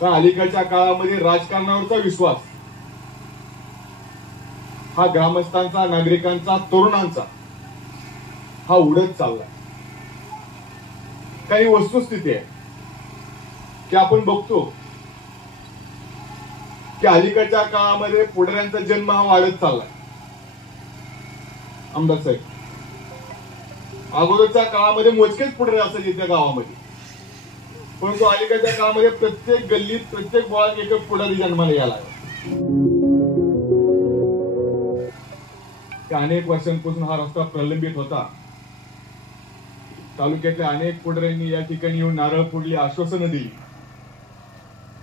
का अलीकडच्या काळामध्ये राजकारणावरचा विश्वास हा ग्रामस्थांचा, नागरिकांचा, तरुणांचा हा उडत चाललाय। काही वस्तुस्थिती आहे की आपण बघतो की अलीकडच्या काळामध्ये पुढाऱ्यांचा जन्म हा वाढत चाललाय। आमदार साहेब, अगोदरच्या काळामध्ये मोजकेच पुढारी असायचे त्या गावामध्ये, परंतु अलीकडच्या काळामध्ये प्रत्येक गल्लीत, प्रत्येक बोळात एक पुढारी जन्माला यायला लागला। अनेक वर्षांपासून हा रस्ता प्रलंबित होता। तालुक्यातल्या अनेक पुढाऱ्यांनी या ठिकाणी येऊन नारळ फोडली, आश्वासनं दिली,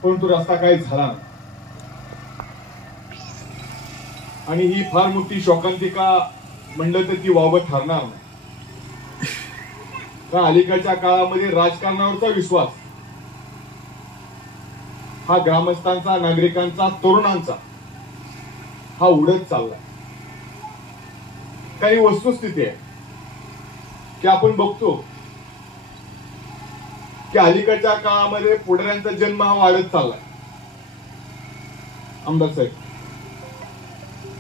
परंतु रस्ता काही झाला नाही। आणि ही फार मोठी शोकांतिका म्हणलं तर ती वावगं ठरणार नाही। का अलीकडच्या काळामध्ये राजकारणावरचा विश्वास हा ग्रामस्थांचा, नागरिकांचा, तरुणांचा हा उडत चाललाय। काही वस्तुस्थिती आहे की आपण बघतो की अलीकडच्या काळामध्ये पुढाऱ्यांचा जन्म हा वाढत चाललाय। आमदार साहेब,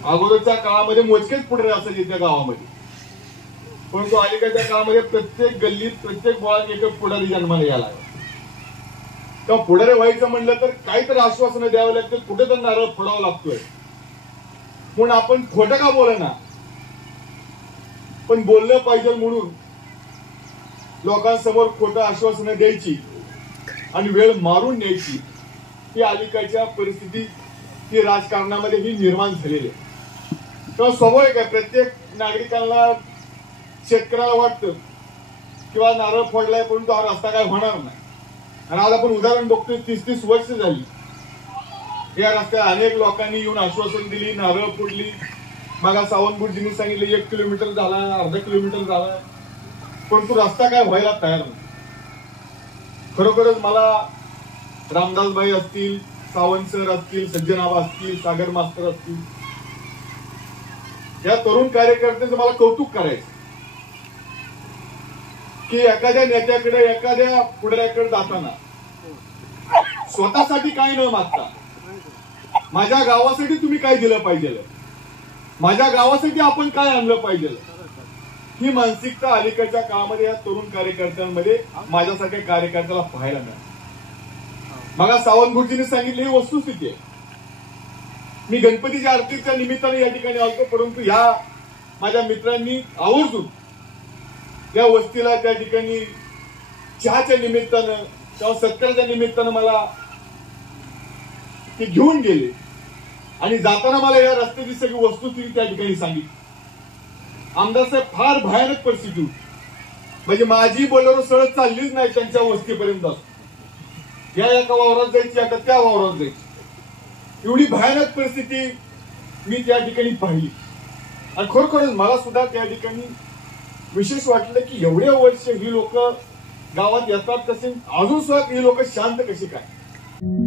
अगोदरच्या काळामध्ये मोजकेच पुढारी असायचे त्या गावामध्ये, परंतु अलीकडच्या काळामध्ये प्रत्येक गल्लीत, प्रत्येक बोळात एक पुढारी जन्माला यायला लागला। तेव्हा पुढारी व्हायचं म्हणलं तर काहीतरी आश्वासनं द्यावं लागतं, कुठे तर नारळ फोडावा लागतोय। म्हणून आपण खोटं का बोलना, पण बोललं पाहिजे म्हणून लोकांसमोर खोटं आश्वासनं द्यायची आणि वेळ मारून न्यायची, ही अलीकडच्या परिस्थिती ही राजकारणामध्ये ही निर्माण झालेली आहे। तेव्हा स्वाभाविक आहे, प्रत्येक नागरिकांना, शेतकऱ्याला वाटतं किंवा नारळ फोडलाय परंतु हा रस्ता काय होणार नाही। आणि आज आपण उदाहरण बघतोय, 30-30 वर्ष झाली या रस्त्यात अनेक लोकांनी येऊन आश्वासन दिली, नारळ फोडली। मागा सावंतगुरुजींनी सांगितलं 1 किलोमीटर झाला, अर्धा किलोमीटर झाला, परंतु रस्ता काय व्हायला तयार नाही। खरोखरच मला रामदासभाई असतील, सावंत सर असतील, सज्जनाबा असतील, सागर मास्तर असतील, या तरुण कार्यकर्त्यांचं मला कौतुक करायचं की एखाद्या नेत्याकडे, एखाद्या पुढाऱ्याकडे जाताना स्वतःसाठी काय न मागता माझ्या गावासाठी तुम्ही काय दिलं पाहिजे, माझ्या गावासाठी आपण काय आणलं पाहिजे, ही मानसिकता अलीकडच्या काळामध्ये या तरुण कार्यकर्त्यांमध्ये, माझ्यासारख्या कार्यकर्त्याला पाहायला मिळाली। मला सावंत गुरुजींनी सांगितली ही वस्तुस्थिती आहे। मी गणपतीच्या आरतीच्या निमित्ताने या ठिकाणी आलो, परंतु या माझ्या मित्रांनी आवर्जून या वस्तीला त्या ठिकाणी चहाच्या निमित्तानं किंवा सत्काराच्या निमित्तानं मला ते घेऊन गेले आणि जाताना मला या रस्त्याची सगळी वस्तुस्थिती त्या ठिकाणी सांगितली। आमदार साहेब, फार भयानक परिस्थिती होती, म्हणजे माझी बोलेरो सरळ चाललीच नाही त्यांच्या वस्तीपर्यंत। या एका वावरात जायची, आता त्या वावरात जायची, एवढी भयानक परिस्थिती मी त्या ठिकाणी पाहिली। आणि खरोखरच मला सुद्धा त्या ठिकाणी विशेष वाटलं की एवढे वर्ष ही लोक गावात येतात कसे, अजून सुद्धा ही लोक शांत कशी काय।